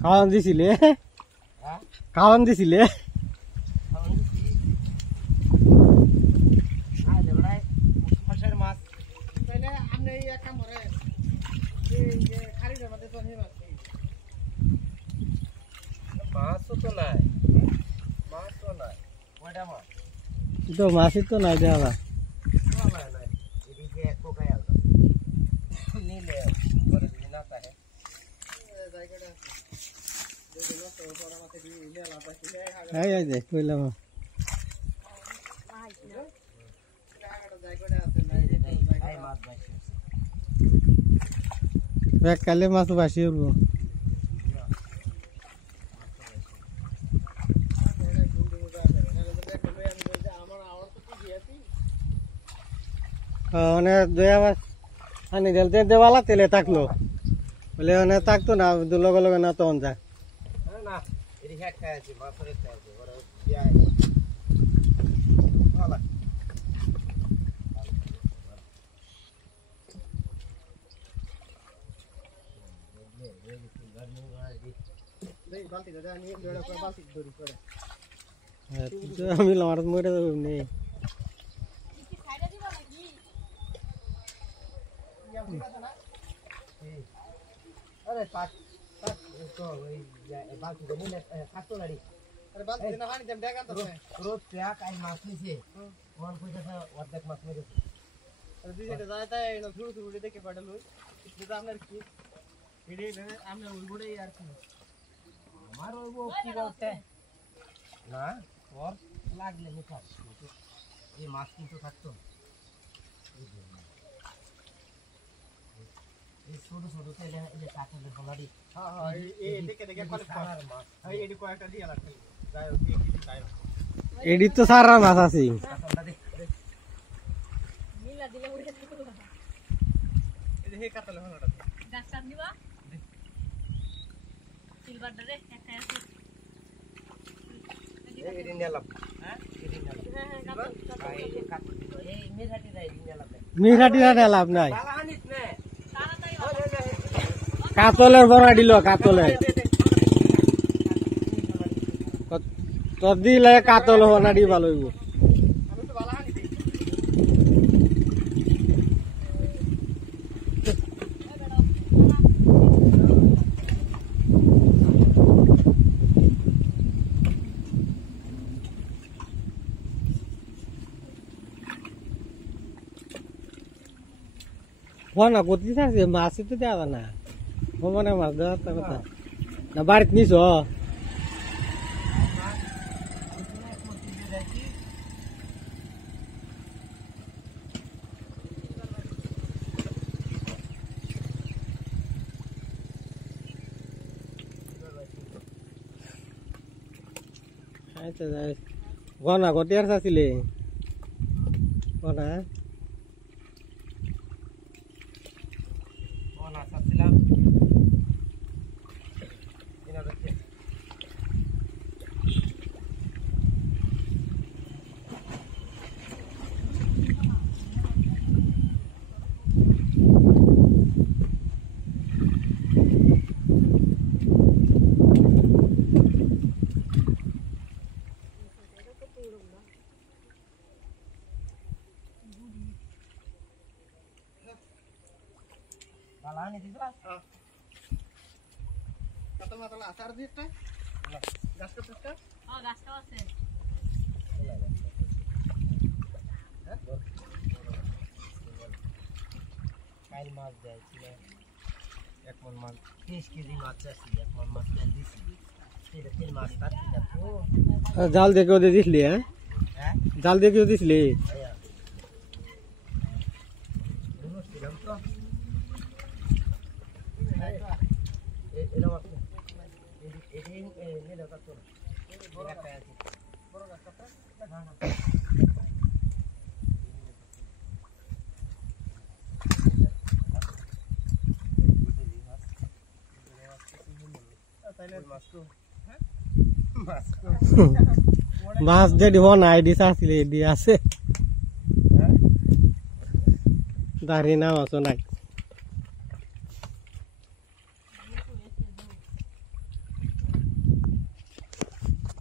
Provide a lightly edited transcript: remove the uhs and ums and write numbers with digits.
খাওয়ান দিছিলে খাওয়ান দিছিলে মাছই তো নাই দেখা কইলাম কালে মাছ বাসি উঠবো আনি দিল দেওয়ালা তেলে থাকলো বলে থাকতো না লগে লগে না তখন যা আমি লড়াত মরে যাবো নেই না ওর লাগলে এই মাছ কিন্তু থাকতো ছোট ছোট কাঁঠালের ফলারি এডি তো সারা মাছ আছে মিরাটি লাভ নাই কাতলের ভরা দিল কাতলের তোর দিলে কাতল ভরা দি ভালো হইব না করতে থাকছে মাছই তো দেওয়া না মানে মাছ দেওয়ার কথা না বাড়িতে নিছ গনা গতি আর চাইছিলে গনা Balani di kelas. Kata asar di teh. Gas ke teh. Oh, gas ke আছে. কাইল মাছ যাইছিল এক মন মাছ 30 কেজি মাছ আছে এক মন মাছ দিছি এটা তিন মাছ কাটি যাবো জাল দিয়ে কেউ দিছিলি হ্যাঁ জাল দিয়ে কেউ দিছিলি এটা নিলে কত বড় একটা আছে বড় গাছ কাটতে তাইলে মাছ তো হ্যাঁ মাছ তো মাছ যেটি হন আইডি চাচ্ছিলে এডি আছে হ্যাঁ দাঁড়িয়ে নাম আছো নাই